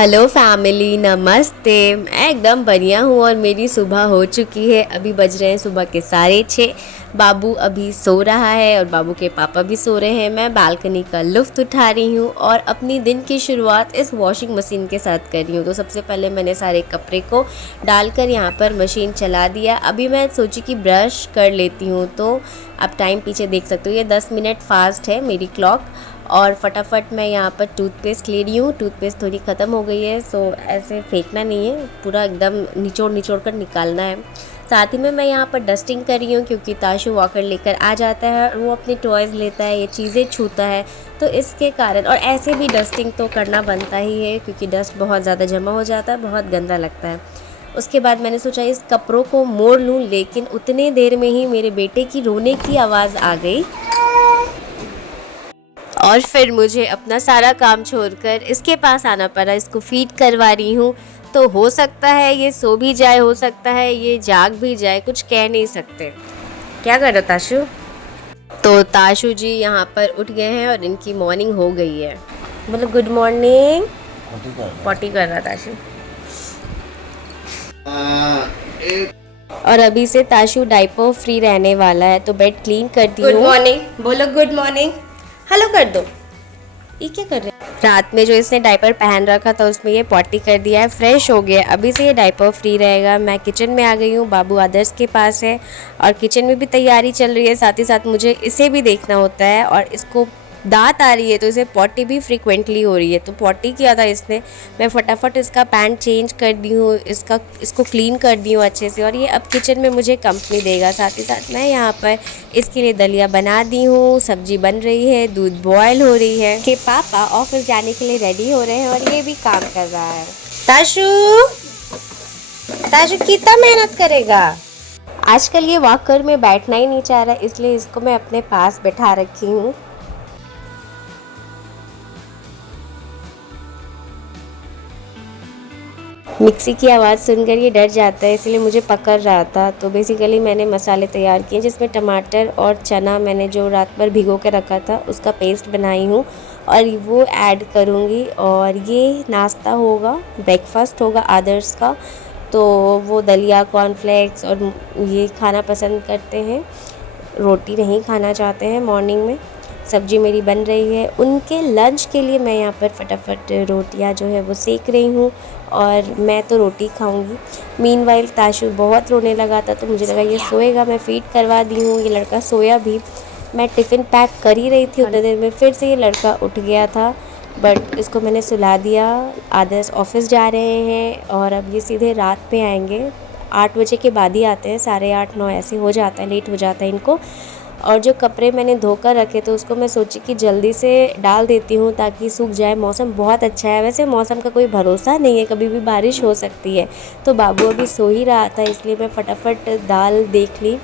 Hello family, नमस्ते। मैं एकदम बढ़िया हूँ और मेरी सुबह हो चुकी है। अभी बज रहे हैं सुबह के 6:30। बाबू अभी सो रहा है और बाबू के पापा भी सो रहे हैं। मैं बालकनी का लुफ्त उठा रही हूँ और अपनी दिन की शुरुआत इस वॉशिंग मशीन के साथ कर रही हूँ। तो सबसे पहले मैंने सारे कपड़े को डालकर यहाँ पर मशीन चला दिया। अभी मैं सोची कि ब्रश कर लेती हूँ, तो आप टाइम पीछे देख सकते हो, ये 10 मिनट फास्ट है मेरी क्लॉक। और फटाफट मैं यहाँ पर टूथपेस्ट ले रही हूँ। टूथपेस्ट थोड़ी ख़त्म हो गई है, सो ऐसे फेंकना नहीं है, पूरा एकदम निचोड़ निचोड़ कर निकालना है। साथ ही में मैं यहाँ पर डस्टिंग कर रही हूँ क्योंकि ताशु वॉकर लेकर आ जाता है और वो अपने टॉयज़ लेता है, ये चीज़ें छूता है, तो इसके कारण। और ऐसे भी डस्टिंग तो करना बनता ही है क्योंकि डस्ट बहुत ज़्यादा जमा हो जाता है, बहुत गंदा लगता है। उसके बाद मैंने सोचा इस कपड़ों को मोड़ लूँ, लेकिन उतने देर में ही मेरे बेटे की रोने की आवाज़ आ गई और फिर मुझे अपना सारा काम छोड़कर इसके पास आना पड़ा। इसको फीड करवा रही हूँ, तो हो सकता है ये सो भी जाए, हो सकता है ये जाग भी जाए, कुछ कह नहीं सकते। क्या कर रहा ताशु? तो ताशु जी यहाँ पर उठ गए हैं और इनकी मॉर्निंग हो गई है। बोलो गुड मॉर्निंग। पॉटी कर रहा ताशु। और अभी से ताशु डाइपर फ्री रहने वाला है, तो बेड क्लीन कर दी हूँ। गुड मॉर्निंग बोलो, गुड मॉर्निंग। हेलो कर दो। ये क्या कर रहे हैं? रात में जो इसने डाइपर पहन रखा था उसमें ये पॉटी कर दिया है, फ्रेश हो गया। अभी से ये डाइपर फ्री रहेगा। मैं किचन में आ गई हूँ, बाबू आदर्श के पास है और किचन में भी तैयारी चल रही है। साथ ही साथ मुझे इसे भी देखना होता है और इसको दांत आ रही है, तो इसे पॉटी भी फ्रिक्वेंटली हो रही है, तो पॉटी किया था इसने। मैं फटाफट इसका पैंट चेंज कर दी हूँ, इसको क्लीन कर दी हूँ अच्छे से, और ये अब किचन में मुझे कंपनी देगा। साथ ही साथ मैं यहाँ पर इसके लिए दलिया बना दी हूँ, सब्जी बन रही है, दूध बॉयल हो रही है कि पापा ऑफिस जाने के लिए रेडी हो रहे हैं और ये भी काम कर रहा है। ताशु, ताशु कितना मेहनत करेगा। आजकल ये वॉकर में बैठना ही नहीं चाह रहा, इसलिए इसको मैं अपने पास बैठा रखी हूँ। मिक्सी की आवाज़ सुनकर ये डर जाता है, इसलिए मुझे पकड़ रहा था। तो बेसिकली मैंने मसाले तैयार किए, जिसमें टमाटर और चना मैंने जो रात भर भिगो के रखा था उसका पेस्ट बनाई हूँ और वो ऐड करूँगी। और ये नाश्ता होगा, ब्रेकफास्ट होगा आदर्श का। तो वो दलिया, कॉर्नफ्लेक्स और ये खाना पसंद करते हैं, रोटी नहीं खाना चाहते हैं मॉर्निंग में। सब्जी मेरी बन रही है, उनके लंच के लिए मैं यहाँ पर फटाफट रोटियाँ जो है वो सेक रही हूँ और मैं तो रोटी खाऊंगी। मीनवाइल ताशु बहुत रोने लगा था, तो मुझे लगा ये सोएगा, मैं फीड करवा दी हूँ। ये लड़का सोया भी। मैं टिफ़िन पैक कर ही रही थी, उतने देर में फिर से ये लड़का उठ गया था, बट इसको मैंने सुला दिया। आदर्श ऑफिस जा रहे हैं और अब ये सीधे रात पे आएंगे। 8 बजे के बाद ही आते हैं, 8:30 9 ऐसे हो जाता है, लेट हो जाता है इनको। और जो कपड़े मैंने धोकर रखे तो उसको मैं सोची कि जल्दी से डाल देती हूँ ताकि सूख जाए। मौसम बहुत अच्छा है, वैसे मौसम का कोई भरोसा नहीं है, कभी भी बारिश हो सकती है। तो बाबू अभी सो ही रहा था, इसलिए मैं फटाफट दाल देख ली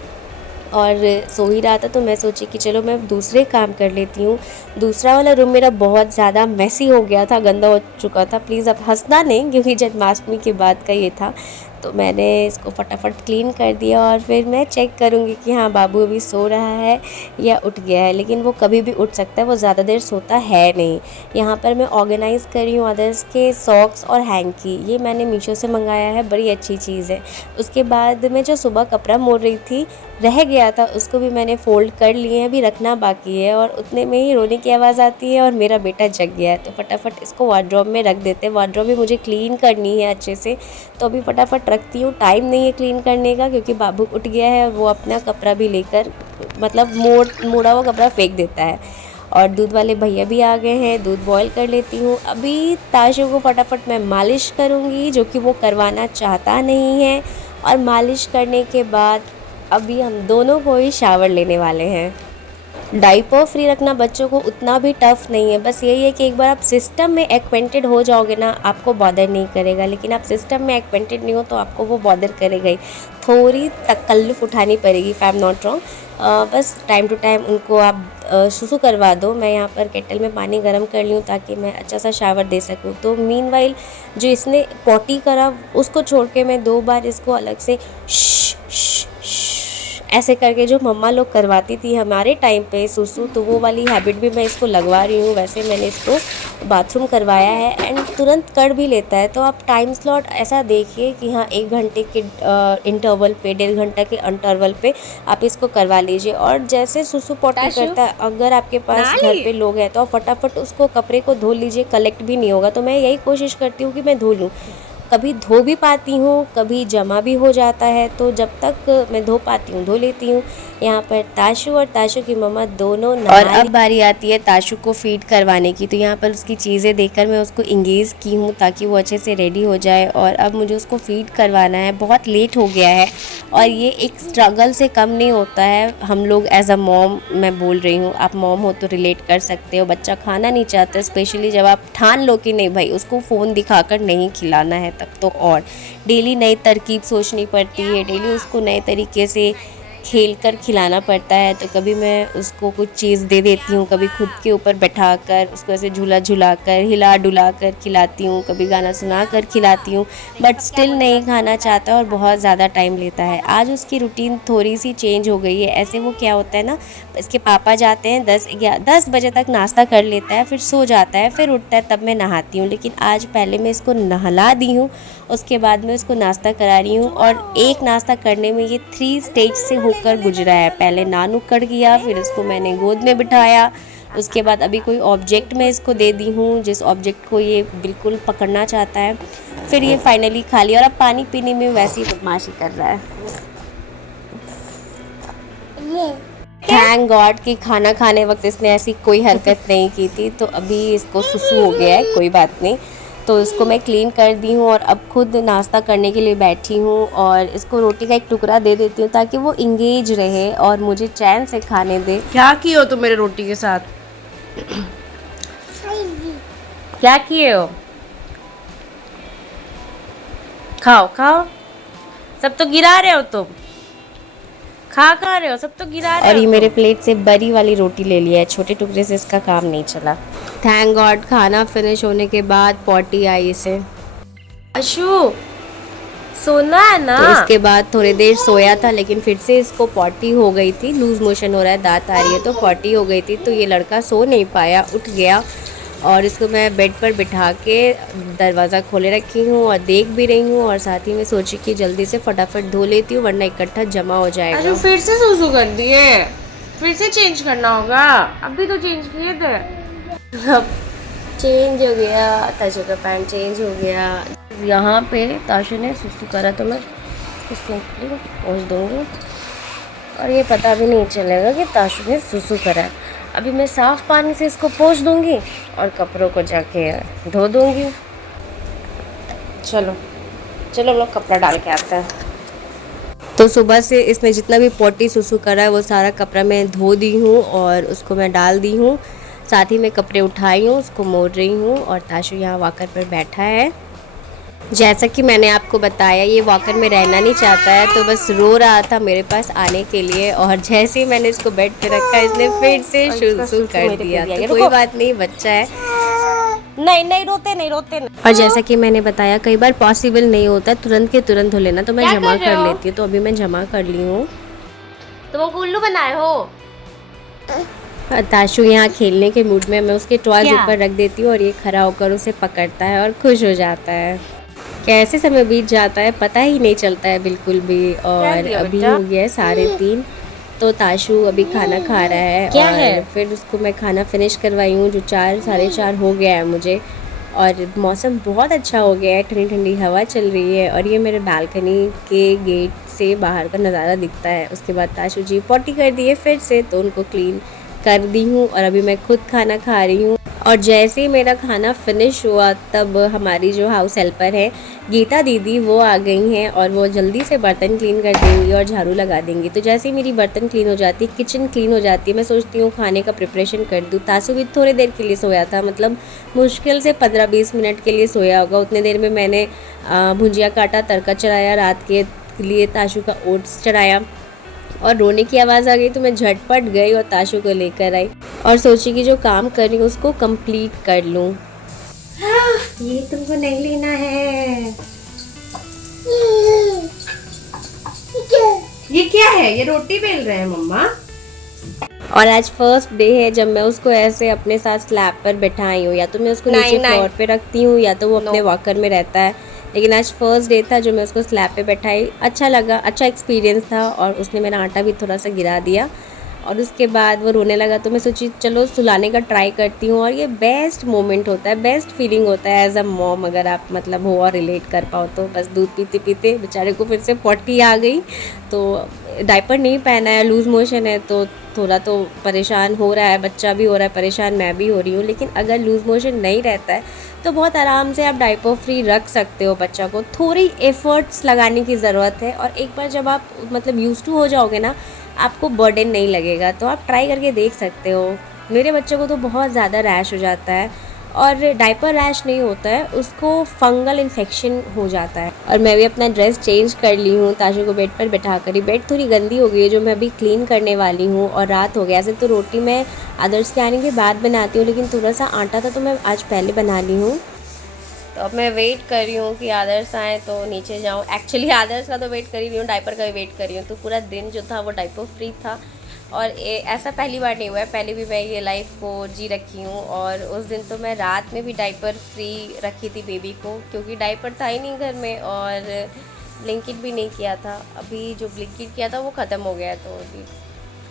और सो ही रहा था, तो मैं सोची कि चलो मैं दूसरे काम कर लेती हूँ। दूसरा वाला रूम मेरा बहुत ज़्यादा मेसी हो गया था, गंदा हो चुका था। प्लीज़ अब हंसना नहीं, क्योंकि जन्माष्टमी के बाद का ये था। तो मैंने इसको फटाफट क्लीन कर दिया और फिर मैं चेक करूँगी कि हाँ बाबू अभी सो रहा है या उठ गया है। लेकिन वो कभी भी उठ सकता है, वो ज़्यादा देर सोता है नहीं। यहाँ पर मैं ऑर्गेनाइज़ कर रही हूँ अदर्स के सॉक्स और हैंकी। ये मैंने मीशो से मंगाया है, बड़ी अच्छी चीज़ है। उसके बाद मैं जो सुबह कपड़ा मोड़ रही थी, रह गया था, उसको भी मैंने फ़ोल्ड कर लिए हैं, अभी रखना बाकी है। और उतने में ही रोने की आवाज़ आती है और मेरा बेटा जग गया है, तो फटाफट इसको वार्डरोब में रख देते हैं। वार्डरोब भी मुझे क्लीन करनी है अच्छे से, तो अभी फटाफट रखती हूँ। टाइम नहीं है क्लीन करने का क्योंकि बाबू उठ गया है, वो अपना कपड़ा भी लेकर, मतलब मोड़ा हुआ कपड़ा फेंक देता है। और दूध वाले भैया भी आ गए हैं, दूध बॉयल कर लेती हूँ। अभी ताशु को फटाफट मैं मालिश करूँगी, जो कि वो करवाना चाहता नहीं है। और मालिश करने के बाद अभी हम दोनों को ही शावर लेने वाले हैं। डाइपर फ्री रखना बच्चों को उतना भी टफ़ नहीं है, बस यही है कि एक बार आप सिस्टम में एक्वेंटेड हो जाओगे ना, आपको बॉदर नहीं करेगा। लेकिन आप सिस्टम में एक्वेंटेड नहीं हो तो आपको वो बॉदर करेगा ही। थोड़ी तकल्लुफ़ उठानी पड़ेगी, if I am not wrong. बस टाइम टू टाइम उनको आप सुसु करवा दो। मैं यहाँ पर केटल में पानी गर्म कर ली हूँ ताकि मैं अच्छा सा शावर दे सकूँ। तो मीनवाइल जो इसने पॉटी करा उसको छोड़ के मैं 2 बार इसको अलग से ऐसे करके जो मम्मा लोग करवाती थी हमारे टाइम पे सुसु, तो वो वाली हैबिट भी मैं इसको लगवा रही हूँ। वैसे मैंने इसको बाथरूम करवाया है एंड तुरंत कर भी लेता है। तो आप टाइम स्लॉट ऐसा देखिए कि हाँ 1 घंटे के इंटरवल पे, 1.5 घंटा के इंटरवल पे आप इसको करवा लीजिए। और जैसे सुसु पॉटी करता है, अगर आपके पास घर पे लोग हैं तो आप फटाफट उसको कपड़े को धो लीजिए, कलेक्ट भी नहीं होगा। तो मैं यही कोशिश करती हूँ कि मैं धो लूँ। कभी धो भी पाती हूँ, कभी जमा भी हो जाता है, तो जब तक मैं धो पाती हूँ धो लेती हूँ। यहाँ पर ताशु और ताशु की मम्मा दोनों नहा। और अब बारी आती है ताशु को फीड करवाने की। तो यहाँ पर उसकी चीज़ें देखकर मैं उसको इंगेज की हूँ ताकि वो अच्छे से रेडी हो जाए। और अब मुझे उसको फीड करवाना है, बहुत लेट हो गया है और ये एक स्ट्रगल से कम नहीं होता है। हम लोग एज अ मॉम, मैं बोल रही हूँ, आप मॉम हो तो रिलेट कर सकते हो। बच्चा खाना नहीं चाहता, स्पेशली जब आप ठान लो कि नहीं भाई उसको फ़ोन दिखाकर नहीं खिलाना है, तब तो और डेली नई तरकीब सोचनी पड़ती है, डेली उसको नए तरीके से खेल कर खिलाना पड़ता है। तो कभी मैं उसको कुछ चीज़ दे देती हूँ, कभी खुद के ऊपर बैठाकर उसको ऐसे झूला झुलाकर हिला डुला कर खिलाती हूँ, कभी गाना सुना कर खिलाती हूँ, बट स्टिल नहीं खाना चाहता और बहुत ज़्यादा टाइम लेता है। आज उसकी रूटीन थोड़ी सी चेंज हो गई है। ऐसे वो क्या होता है ना, इसके पापा जाते हैं 10 बजे तक नाश्ता कर लेता है, फिर सो जाता है, फिर उठता है, तब मैं नहाती हूँ। लेकिन आज पहले मैं इसको नहला दी हूँ, उसके बाद में उसको नाश्ता करा रही हूँ। और एक नाश्ता करने में ये 3 स्टेज से होकर गुजरा है। पहले नानू कर किया, फिर उसको मैंने गोद में बिठाया, उसके बाद अभी कोई ऑब्जेक्ट मैं इसको दे दी हूँ जिस ऑब्जेक्ट को ये बिल्कुल पकड़ना चाहता है, फिर ये फाइनली खा लिया। और अब पानी पीने में वैसी बदमाशी कर रहा है। थैंक गॉड कि खाना खाने वक्त इसने ऐसी कोई हरकत नहीं की थी। तो अभी इसको सुसु हो गया है, कोई बात नहीं। तो इसको मैं क्लीन कर दी हूँ और अब खुद नाश्ता करने के लिए बैठी हूँ। और इसको रोटी का एक टुकड़ा दे देती हूँ ताकि वो इंगेज रहे और मुझे चैन से खाने दे। क्या किए हो तुम मेरे रोटी के साथ? क्या किए हो? खाओ खाओ, सब तो गिरा रहे हो तुम। खा रहे हो, सब तो गिरा रहे हो। और ये मेरे प्लेट से बड़ी वाली रोटी ले लिया है, छोटे टुकड़े से इसका काम नहीं चला। थैंक गॉड खाना फिनिश होने के बाद पॉटी आई इसे। अशु सोना है ना? तो इसके बाद थोड़ी देर सोया था, लेकिन फिर से इसको पॉटी हो गई थी, लूज मोशन हो रहा है, दांत आ रही है, तो पॉटी हो गई थी। तो ये लड़का सो नहीं पाया, उठ गया और इसको मैं बेड पर बिठा के दरवाज़ा खोले रखी हूँ और देख भी रही हूँ। और साथ ही में सोची कि जल्दी से फटाफट धो लेती हूँ वरना इकट्ठा जमा हो जाएगा। अशु फिर से सुसु कर दिए, फिर से चेंज करना होगा। अभी तो चेंज किए थे। अब चेंज हो गया, ताशु का पैंट चेंज हो गया। यहाँ पे ताशु ने सुसु करा तो मैं सिंपली पोंछ दूँगी और ये पता भी नहीं चलेगा कि ताशु ने सुसु करा है। अभी मैं साफ़ पानी से इसको पोंछ दूँगी और कपड़ों को जाके धो दूँगी। चलो चलो हम लोग कपड़ा डाल के आते हैं। तो सुबह से इसने जितना भी पॉटी सुसु करा है वो सारा कपड़ा मैं धो दी हूँ और उसको मैं डाल दी हूँ। साथ ही मैं कपड़े उठाई हूँ, उसको मोड़ रही हूँ और ताशु यहाँ वॉकर पर बैठा है। जैसा कि मैंने आपको बताया ये वॉकर में रहना नहीं चाहता है, तो बस रो रहा था मेरे पास आने के लिए। और जैसे ही मैंने इसको बेड पे रखा इसने फिर से शुरू कर दिया। तो कोई बात नहीं, बच्चा है, नहीं रोते नहीं। और जैसा कि मैंने बताया कई बार पॉसिबल नहीं होता तुरंत के तुरंत धो लेना, तो मैं जमा कर लेती हूँ। तो अभी मैं जमा कर ली हूँ। तुम उल्लू बनाए हो? ताशु यहाँ खेलने के मूड में, मैं उसके टॉयज ऊपर रख देती हूँ और ये खड़ा होकर उसे पकड़ता है और खुश हो जाता है। कैसे समय बीत जाता है पता ही नहीं चलता है बिल्कुल भी। और अभी हो गया है 3:30, तो ताशु अभी खाना खा रहा है। क्या और है? फिर उसको मैं खाना फिनिश करवाई हूँ जो 4 साढ़े 4 हो गया है मुझे। और मौसम बहुत अच्छा हो गया है, ठंडी ठंडी हवा चल रही है और ये मेरे बालकनी के गेट से बाहर का नज़ारा दिखता है। उसके बाद ताशु जी पॉटी कर दिए फिर से, तो उनको क्लीन कर दी हूँ और अभी मैं खुद खाना खा रही हूँ। और जैसे ही मेरा खाना फिनिश हुआ तब हमारी जो हाउस हेल्पर है गीता दीदी वो आ गई हैं और वो जल्दी से बर्तन क्लीन कर देंगी और झाड़ू लगा देंगी। तो जैसे ही मेरी बर्तन क्लीन हो जाती है, किचन क्लीन हो जाती है, मैं सोचती हूँ खाने का प्रिपरेशन कर दूँ। ताशु भी थोड़ी देर के लिए सोया था, मतलब मुश्किल से 15-20 मिनट के लिए सोया होगा। उतने देर में मैंने भुजिया काटा, तड़का चढ़ाया, रात के लिए ताशु का ओट्स चढ़ाया और रोने की आवाज़ आ गई तो मैं झटपट गई और ताशु को लेकर आई और सोची कि जो काम कर रही हूँ उसको कंप्लीट कर लूँ। ये तुमको नहीं लेना है। ये क्या है? है? ये रोटी बेल रहे हैं मम्मा। और आज फर्स्ट डे है जब मैं उसको ऐसे अपने साथ स्लैब पर बैठाई हूँ, या तो मैं उसको नीचे फ्लोर पे रखती हूँ या तो वो अपने वॉकर में रहता है। लेकिन आज फर्स्ट डे था जो मैं उसको स्लैब पे बैठाई, अच्छा लगा, अच्छा एक्सपीरियंस था। और उसने मेरा आटा भी थोड़ा सा गिरा दिया और उसके बाद वो रोने लगा, तो मैं सोची चलो सुलाने का ट्राई करती हूँ। और ये बेस्ट मोमेंट होता है, बेस्ट फीलिंग होता है एज अ मॉम, अगर आप मतलब हो और रिलेट कर पाओ तो। बस दूध पीते पीते बेचारे को फिर से 40 आ गई, तो डायपर नहीं पहना है, लूज़ मोशन है, तो थोड़ा तो परेशान हो रहा है, बच्चा भी हो रहा है परेशान, मैं भी हो रही हूँ। लेकिन अगर लूज़ मोशन नहीं रहता है तो बहुत आराम से आप डायपर फ्री रख सकते हो बच्चा को। थोड़ी एफ़र्ट्स लगाने की ज़रूरत है, और एक बार जब आप मतलब यूज़ टू हो जाओगे ना, आपको बर्डन नहीं लगेगा। तो आप ट्राई करके देख सकते हो। मेरे बच्चे को तो बहुत ज़्यादा रैश हो जाता है, और डायपर रैश नहीं होता है, उसको फंगल इन्फेक्शन हो जाता है। और मैं भी अपना ड्रेस चेंज कर ली हूँ, ताशु को बेड पर बैठा कर ही। बेड थोड़ी गंदी हो गई है जो मैं अभी क्लीन करने वाली हूँ, और रात हो गया। ऐसे तो रोटी मैं आदर्श के आने के बाद बनाती हूँ, लेकिन थोड़ा सा आटा था तो मैं आज पहले बना ली हूँ। तो अब मैं वेट कर रही हूँ कि आदर्श आए तो नीचे जाऊँ। एक्चुअली आदर्श का तो वेट कर ही रही हूँ, डायपर का भी वेट कर रही हूँ। तो पूरा दिन जो था वो डायपर फ्री था, और ऐसा पहली बार नहीं हुआ है, पहले भी मैं ये लाइफ को जी रखी हूँ। और उस दिन तो मैं रात में भी डायपर फ्री रखी थी बेबी को, क्योंकि डायपर था ही नहीं घर में, और ब्लिंकिट भी नहीं किया था। अभी जो ब्लिंकिट किया था वो ख़त्म हो गया है, तो अभी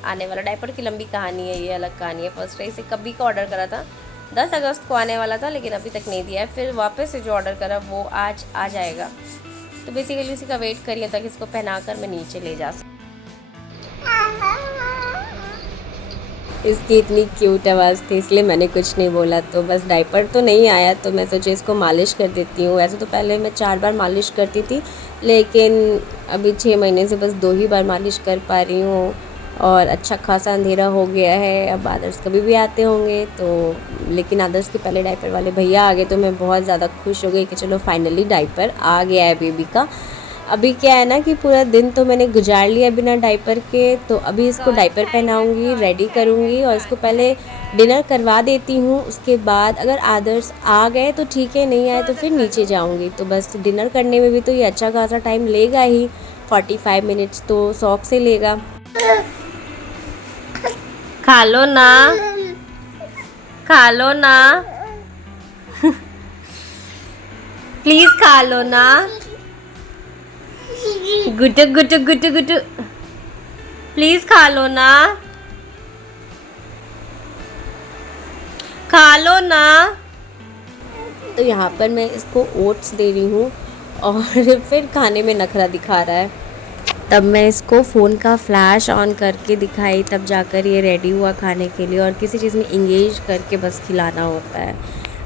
आने वाला। डायपर की लंबी कहानी है, ये अलग कहानी है। फर्स्ट डे से कभी का ऑर्डर करा था, 10 अगस्त को आने वाला था, लेकिन अभी तक नहीं दिया है। फिर वापस से जो ऑर्डर करा वो आज आ जाएगा। तो बेसिकली उसी का वेट करिए ताकि इसको पहना कर मैं नीचे ले जा सकूँ। इसकी इतनी क्यूट आवाज़ थी इसलिए मैंने कुछ नहीं बोला। तो बस डायपर तो नहीं आया, तो मैं सोची इसको मालिश कर देती हूँ। वैसे तो पहले मैं 4 बार मालिश करती थी, लेकिन अभी 6 महीने से बस 2 ही बार मालिश कर पा रही हूँ। और अच्छा खासा अंधेरा हो गया है, अब आदर्श कभी भी आते होंगे तो। लेकिन आदर्श के पहले डायपर वाले भैया आ गए, तो मैं बहुत ज़्यादा खुश हो गई कि चलो फाइनली डायपर आ गया है बेबी का। अभी क्या है ना कि पूरा दिन तो मैंने गुजार लिया बिना डायपर के, तो अभी इसको डायपर पहनाऊंगी, रेडी करूंगी, और इसको पहले डिनर करवा देती हूँ। उसके बाद अगर आदर्श आ गए तो ठीक है, नहीं आए तो फिर नीचे जाऊंगी। तो बस डिनर करने में भी तो ये अच्छा खासा टाइम लेगा ही, 45 मिनट्स तो शौक से लेगा। खा लो ना, खा लो ना प्लीज खा लो ना। गुटू गुटू गुटू गुटू, प्लीज खा लो ना, खा लो ना। तो यहाँ पर मैं इसको ओट्स दे रही हूँ, और फिर खाने में नखरा दिखा रहा है। तब मैं इसको फ़ोन का फ्लैश ऑन करके दिखाई, तब जाकर ये रेडी हुआ खाने के लिए। और किसी चीज़ में इंगेज करके बस खिलाना होता है।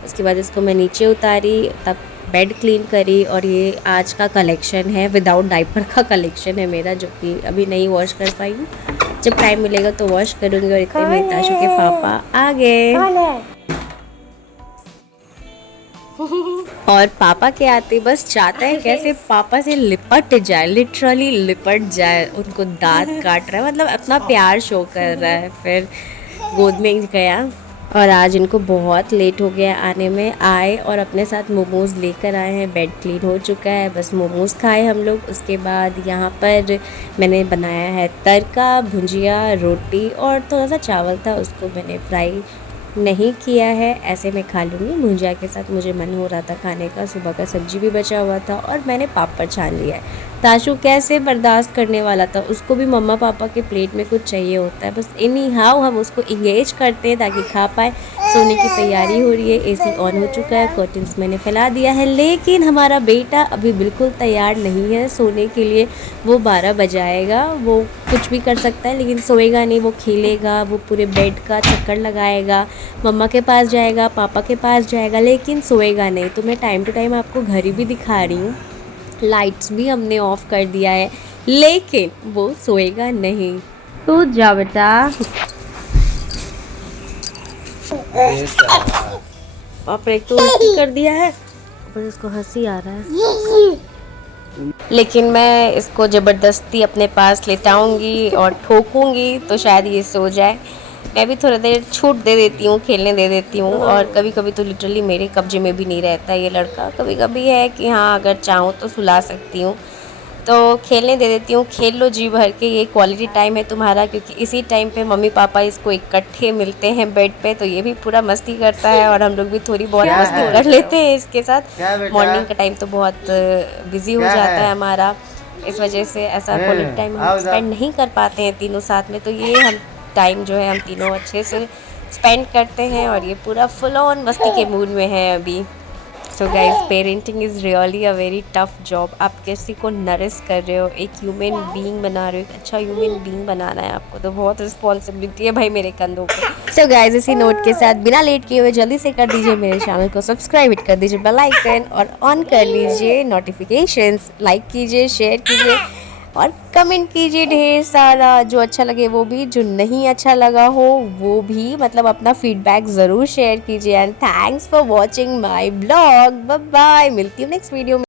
उसके बाद इसको मैं नीचे उतारी, तब बेड क्लीन करी। और ये आज का कलेक्शन है, विदाउट डायपर का कलेक्शन है मेरा, जो कि अभी नहीं वॉश कर पाई हूँ। जब टाइम मिलेगा तो वॉश करूँगी। और इतने में ताशु के पापा आ गए। और पापा के आते बस चाहता है कैसे पापा से लिपट जाए, लिटरली लिपट जाए। उनको दांत काट रहा है, मतलब अपना प्यार शो कर रहा है। फिर गोद में गया, और आज इनको बहुत लेट हो गया आने में। आए और अपने साथ मोमोज़ लेकर आए हैं। बेड क्लीन हो चुका है, बस मोमोज़ खाए हम लोग। उसके बाद यहाँ पर मैंने बनाया है तड़का, भुजिया, रोटी, और थोड़ा सा चावल था, उसको मैंने फ्राई नहीं किया है, ऐसे मैं खा लूँगी। भुजिया के साथ मुझे मन हो रहा था खाने का, सुबह का सब्जी भी बचा हुआ था, और मैंने पापड़ छान लिया है। ताशु कैसे बर्दाश्त करने वाला था, उसको भी मम्मा पापा के प्लेट में कुछ चाहिए होता है। बस एनी हाउ हम उसको इंगेज करते हैं ताकि खा पाए। सोने की तैयारी हो रही है, एसी ऑन हो चुका है, कर्टन्स मैंने फैला दिया है। लेकिन हमारा बेटा अभी बिल्कुल तैयार नहीं है सोने के लिए। वो 12 बजाएगा, वो कुछ भी कर सकता है लेकिन सोएगा नहीं। वो खेलेगा, वो पूरे बेड का चक्कर लगाएगा, मम्मा के पास जाएगा, पापा के पास जाएगा, लेकिन सोएगा नहीं। तो मैं टाइम टू टाइम आपको घड़ी भी दिखा रही हूँ, लाइट्स भी हमने ऑफ कर दिया है, लेकिन वो सोएगा नहीं। तो जा बेटा, पापा एक तो उल्टी कर दिया है, पर इसको हंसी आ रहा है। लेकिन मैं इसको ज़बरदस्ती अपने पास लेटाऊंगी और ठोकूंगी तो शायद ये सो जाए। मैं भी थोड़ी देर छूट दे देती हूँ, खेलने दे देती हूँ। और कभी कभी तो लिटरली मेरे कब्जे में भी नहीं रहता ये लड़का। कभी कभी है कि हाँ अगर चाहूँ तो सुला सकती हूँ, तो खेलने दे देती हूँ, खेल लो जी भर के, ये क्वालिटी टाइम है तुम्हारा, क्योंकि इसी टाइम पे मम्मी पापा इसको इकट्ठे मिलते हैं बेड पे, तो ये भी पूरा मस्ती करता है और हम लोग भी थोड़ी बहुत मस्ती कर लेते हैं इसके साथ। मॉर्निंग का टाइम तो बहुत बिजी हो जाता है हमारा, इस वजह से ऐसा क्वालिटी टाइम हम स्पेंड नहीं कर पाते हैं तीनों साथ में। तो ये हम टाइम जो है हम तीनों अच्छे से स्पेंड करते हैं और ये पूरा फुल ऑन मस्ती के मूड में है अभी। So guys, parenting is really a very tough job. आप किसी को नरिश कर रहे हो, एक ह्यूमन बीइंग बना रहे हो, एक अच्छा ह्यूमन बीइंग बनाना है आपको, तो बहुत रिस्पॉन्सिबिलिटी है भाई मेरे कंधों पे। सो गाइज, इसी नोट के साथ बिना लेट किए हुए जल्दी से कर दीजिए मेरे चैनल को सब्सक्राइब, कर दीजिए बेल आइकन और ऑन कर लीजिए नोटिफिकेशंस, लाइक कीजिए, शेयर कीजिए और कमेंट कीजिए ढेर सारा, जो अच्छा लगे वो भी, जो नहीं अच्छा लगा हो वो भी, मतलब अपना फीडबैक ज़रूर शेयर कीजिए। And thanks for watching my blog. Bye bye, मिलती हूँ नेक्स्ट वीडियो में।